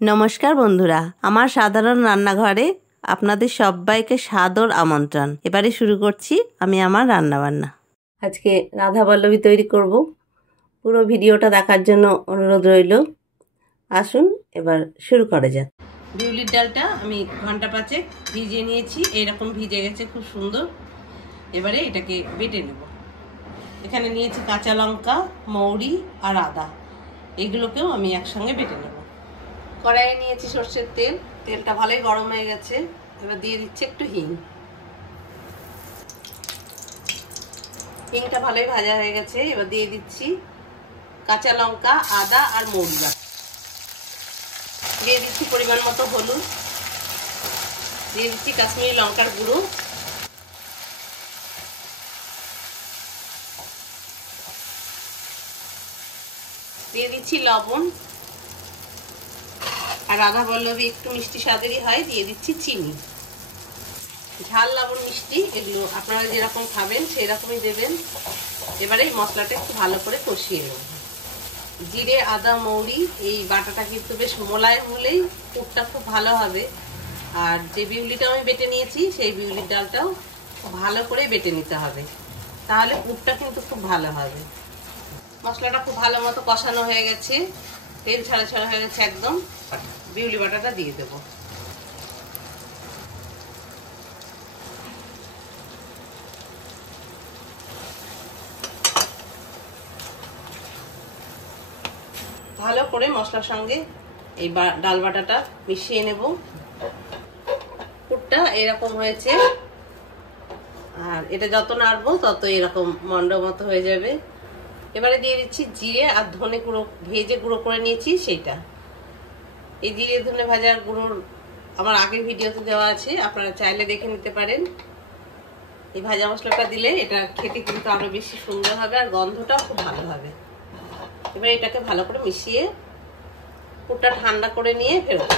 নমস্কার বন্ধুরা, আমার সাধারণ রান্নাঘরে আপনাদের সবাইকে সাদর আমন্ত্রণ। এবারে শুরু করছি আমি আমার রান্নাবান্না। আজকে রাধা পল্লবী তৈরি করব। পুরো ভিডিওটা দেখার জন্য অনুরোধ রইল। আসুন এবার শুরু করা যাক। বিউলির ডালটা আমি ঘন্টা 5 ভিজিয়ে নিয়েছি। এইরকম ভিজে গেছে, খুব সুন্দর। এবারে এটাকে বেটে নেব। এখানে নিয়েছি কাঁচা লঙ্কা, মৌরি আর আদা। এগুলোকেও আমি একসঙ্গে বেটে নেব। কড়াইয়ে নিয়েছি সর্ষের তেল। তেলটা ভালোই গরম হয়ে গেছে। এবার দিয়ে দিচ্ছি একটু হিং। হিংটা ভালোই ভাজা হয়ে গেছে। এবার দিয়ে দিচ্ছি কাঁচা লঙ্কা, আদা আর মৌরি বাটা। দিয়ে দিচ্ছি পরিমাণ মতো হলুদ। দিয়ে দিচ্ছি কাশ্মীরি লঙ্কার গুঁড়ো। দিয়ে দিচ্ছি লবণ। আর রাধা পল্লবী একটু মিষ্টি স্বাদেরই হয়, দিয়ে দিচ্ছি চিনি। ঝাল, লবণ, মিষ্টি এগুলো আপনারা যেরকম খাবেন সেই রকমই দেবেন। এবারে এই মশলাটা একটু ভালো করে কষিয়ে নেব। জিরে, আদা, মৌরি এই বাটাটা কিন্তু বেশ মোলায়েম হলেই পুরটা খুব ভালো হবে। আর যে বিউলিটা আমি বেটে নিয়েছি সেই বিউলির ডালটাও ভালো করে বেটে নিতে হবে, তাহলে পুরটা কিন্তু খুব ভালো হবে। মশলাটা খুব ভালো মতো কষানো হয়ে গেছে, তেল ছাড়া ছাড়া হয়ে গেছে একদম। বিউলি বাটাটা দিয়ে দেব। ভালো করে মশলার সঙ্গে এই ডাল বাটাটা মিশিয়ে নেব। পুরটা এরকম হয়েছে, আর এটা যত নাড়বো তত এরকম মন্ড মতো হয়ে যাবে। এবারে দিয়ে দিচ্ছি জিরে আর ধনে গুঁড়ো, ভেজে গুঁড়ো করে নিয়েছি সেইটা। এই জিরে ধনে ভাজার গুঁড়োর আমার আগের ভিডিওতে দেওয়া আছে, আপনারা চাইলে দেখে নিতে পারেন। এই ভাজা মশলাটা দিলে এটা খেতে কিন্তু আরো বেশি সুন্দর হবে, আর গন্ধটাও খুব ভালো হবে। এবার এটাকে ভালো করে মিশিয়ে পুরটা ঠান্ডা করে নিয়ে ফেরত।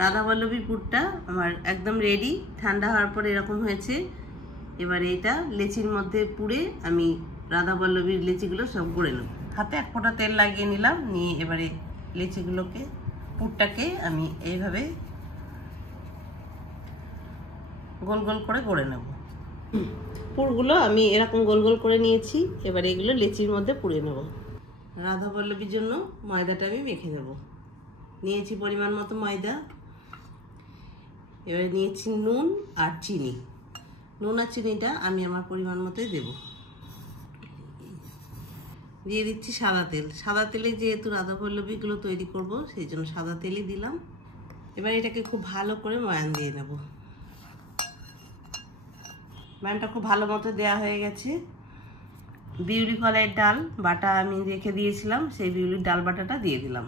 রাধা পল্লবী পুরটা আমার একদম রেডি। ঠান্ডা হওয়ার পর এরকম হয়েছে। এবার এটা লেচির মধ্যে পুরে আমি রাধা পল্লবীর লেচিগুলো সব গড়ে নেব। হাতে এক ফোঁটা তেল লাগিয়ে নিলাম, নিয়ে এবারে লেচিগুলোকে, পুরটাকে আমি এইভাবে গোল গোল করে গড়ে নেব। পুরগুলো আমি এরকম গোল গোল করে নিয়েছি। এবার এগুলো লেচির মধ্যে পুড়ে নেব। রাধা পল্লবীর জন্য ময়দাটা আমি মেখে নেব। নিয়েছি পরিমাণ মতো ময়দা। এবারে নিয়েছি নুন আর চিনি। নুন আর চিনিটা আমি আমার পরিমাণ মতোই দেব। দিয়ে দিচ্ছি সাদা তেল। সাদা তেলে যেহেতু রাধা পল্লবীগুলো তৈরি করব, সেই জন্য সাদা তেলই দিলাম। এবার এটাকে খুব ভালো করে ময়ান দিয়ে নেব। ময়ানটা খুব ভালো মতো দেওয়া হয়ে গেছে। বিউলি কলাইয়ের ডাল বাটা আমি রেখে দিয়েছিলাম, সেই বিউলির ডাল বাটাটা দিয়ে দিলাম।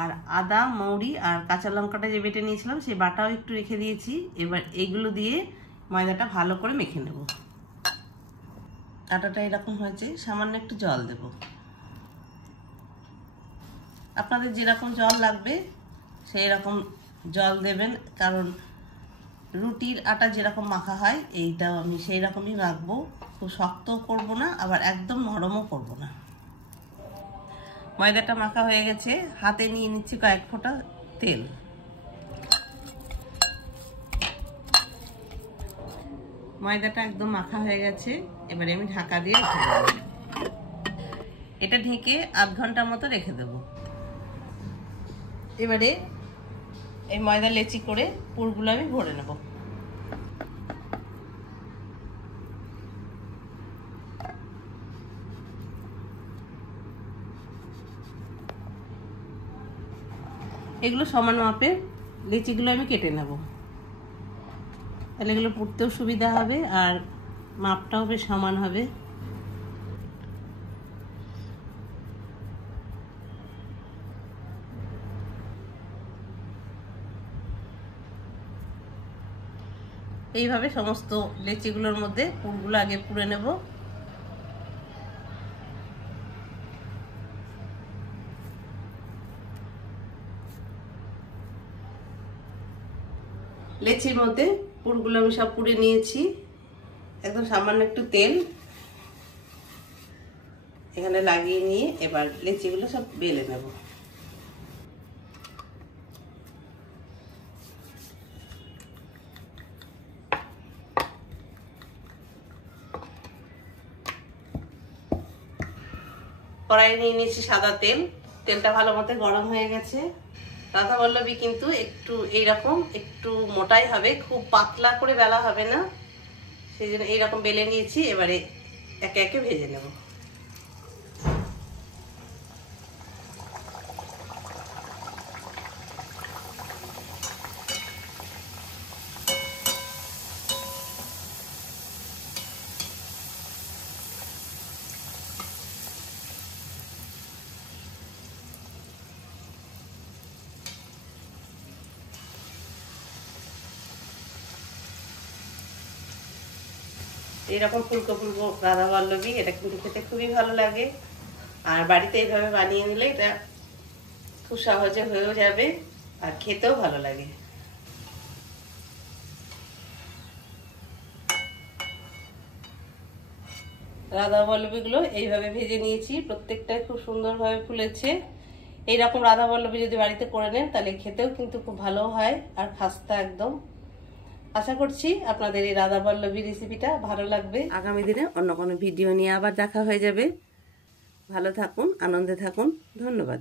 আর আদা, মৌরি আর কাঁচা লঙ্কাটা যে বেটে নিয়েছিলাম সেই বাটাও একটু রেখে দিয়েছি। এবার এইগুলো দিয়ে ময়দাটা ভালো করে মেখে নেব। আটাটা এরকম হয়েছে, সামান্য একটু জল দেব। আপনাদের যেরকম জল লাগবে সেই রকম জল দেবেন, কারণ রুটির আটা যেরকম মাখা হয় এইটাও আমি সেই রকমই মাখবো। খুব শক্তও করব না, আবার একদম নরমও করব না। ময়দাটা মাখা হয়ে গেছে। হাতে নিয়ে নিচ্ছি কয়েক ফোঁটা তেল। ময়দাটা একদম মাখা হয়ে গেছে। এবারে আমি ঢাকা দিয়ে রেখে দেব। এটা ঢেকে আধ ঘন্টার মতো রেখে দেব। এবারে এই ময়দা লেচি করে পুরগুলো আমি ভরে নেব। এগুলো সমান মাপের লিচিগুলো আমি কেটে নেব, তাহলে এগুলো পুড়তেও সুবিধা হবে আর মাপটাও বেশ সমান হবে। এইভাবে সমস্ত লিচিগুলোর মধ্যে পুরগুলো আগে পুড়ে নেব। লেচির মধ্যে পুরগুলো আমি সব পুড়ে নিয়েছি। একদম সামান্য একটু তেল এখানে লাগিয়ে নিয়ে এবার লেচিগুলো সব বেলে নেব। কড়াইয়ে নিয়ে নিয়েছি সাদা তেল। তেলটা ভালো মতো গরম হয়ে গেছে। রাধাবল্লভী কিন্তু একটু এইরকম একটু মোটাই হবে, খুব পাতলা করে বেলা হবে না, সেই জন্য এইরকম বেলে নিয়েছি। এবারে একে একে ভেজে নেব। এইরকম ফুলকো ফুলকো রাধাবল্লভী, এটা কিন্তু খেতে খুবই ভালো লাগে। আর বাড়িতে এইভাবে বানিয়ে নিলে এটা খুব সহজে হয়েও যাবে আর খেতেও ভালো লাগে। রাধাবল্লভীগুলো এইভাবে ভেজে নিয়েছি, প্রত্যেকটাই খুব সুন্দরভাবে ফুলেছে। এইরকম রাধাবল্লভী যদি বাড়িতে করে নেন তাহলে খেতেও কিন্তু খুব ভালো হয় আর খাস্তা একদম। আশা করছি আপনাদের এই রাধাবল্লভী রেসিপিটা ভালো লাগবে। আগামী দিনে অন্য কোনো ভিডিও নিয়ে আবার দেখা হয়ে যাবে। ভালো থাকুন, আনন্দে থাকুন। ধন্যবাদ।